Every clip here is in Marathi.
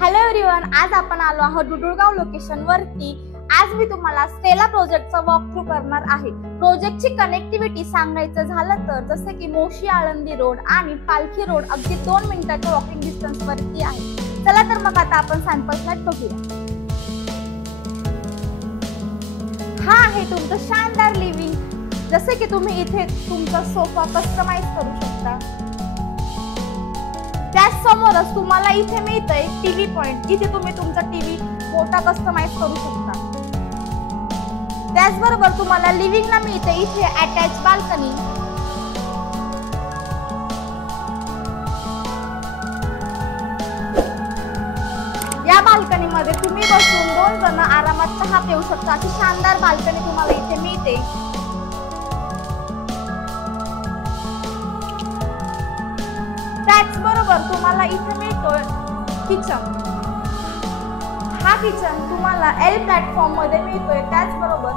हॅलो एव्हरीवन, आज आपण आलो आहोत डुडुळगाव लोकेशन वरती। आज मी तुम्हाला स्टेला प्रोजेक्टचा वॉक थ्रू करणार आहे। प्रोजेक्टची कनेक्टिव्हिटी सांगायचं झालं तर जसे की मोशी आळंदी रोड आणि पालखी रोड अगदी 2 मिनिटाच्या वॉकिंग डिस्टन्स वरती आहे। चला तर मग आता आपण सॅम्पल फ्लॅट बघूया। हा आहे तुमचं शानदार लिव्हिंग। जसे की तुम्ही इथे तुमचा सोफा कस्टमाइज करू शकता। त्याच समोरच तुम्हाला इथे मिळतंय टीव्ही पॉइंट, जिथे तुम्ही तुमचा टीव्ही मोठा कस्टमाइज करू शकता। त्याचबरोबर तुम्हाला लिव्हिंगला मिळते इथे अटॅच बाल्कनी। या बाल्कनी मध्ये तुम्ही बसून 2 जण आरामात चहा पिऊ शकता। अशी शानदार बाल्कनी तुम्हाला इथे मिळते। त्याचबरोबर तुम्हाला इथे मिळतोय किचन। हा किचन तुम्हाला एल प्लॅटफॉर्म मध्ये मिळतोय। त्याचबरोबर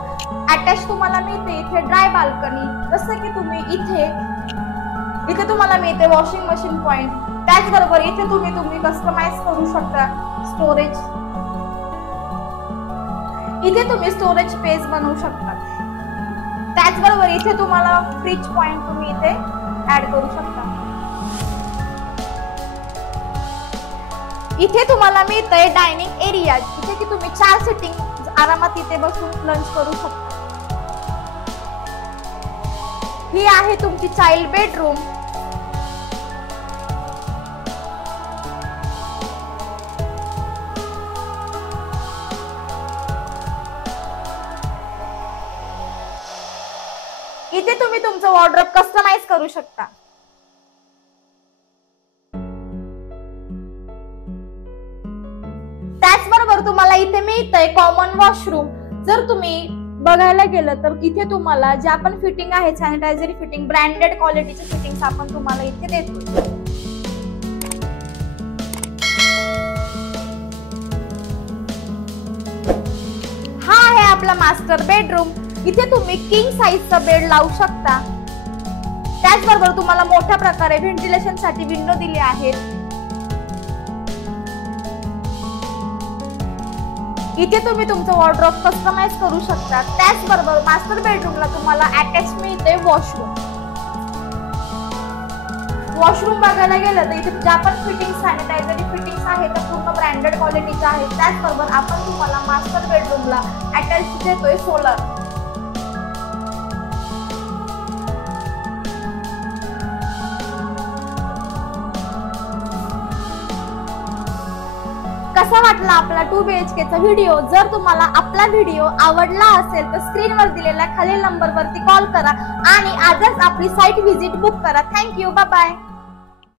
अटॅच तुम्हाला मिळते इथे ड्राय बाल्कनी। जसं की तुम्ही इथे तुम्हाला मिळते वॉशिंग मशीन पॉइंट। त्याचबरोबर इथे तुम्ही कस्टमाइज करू शकता स्टोरेज। इथे तुम्ही स्टोरेज स्पेस बनवू शकता। त्याचबरोबर इथे तुम्हाला फ्रिज पॉइंट तुम्ही इथे ऍड करू शकता। इथे तुम्हाला मिळतंय डायनिंग एरिया, जिथे की तुम्ही 4 सिटिंग आरामात इथे बसून लंच करू शकता। ही आहे तुमची चाइल्ड बेडरूम। इथे तुम्ही तुमचं वॉर्डरोब कस्टमाइज करू शकता। त्याचबरोबर तुम्हाला इथे मिळतंय कॉमन वॉशरूम। जर तुम्ही बघायला गेलं तर इथे तुम्हाला ज्या पण फिटिंग आहे सॅनिटायझर फिटिंग, ब्रँडेड क्वालिटीचे फिटिंग्स आपण तुम्हाला इथे देतो। हा आहे आपला मास्टर बेडरूम। इथे तुम्ही किंग साइजचा बेड लावू शकता। त्याचबरोबर तुम्हाला मोठ्या प्रकारे व्हेंटिलेशन साठी विंडो दिली आहेत। इथे तुम्ही तुमचं वॉर्डरोब कस्टमाइज करू शकता। त्याचबरोबर मास्टर बेडरूमला तुम्हाला अटॅच मिळते वॉशरूम। वॉशरूम बघायला गेलं तर इथे ज्या पण फिटिंग्स सॅनिटायझर फिटिंग्स आहेत त्या पूर्ण ब्रँडेड क्वालिटीच्या आहेत। त्याचबरोबर आपण तुम्हाला मास्टर बेडरूमला अटॅच देतोय सोलर। कसा वाटला आपला 2 BHK चा व्हिडिओ? जर तुम्हाला आपला व्हिडिओ आवडला असेल तर स्क्रीनवर दिलेल्या खालील नंबरवरती कॉल करा आणि आजच आपली साइट व्हिजिट बुक करा। Thank you, bye bye.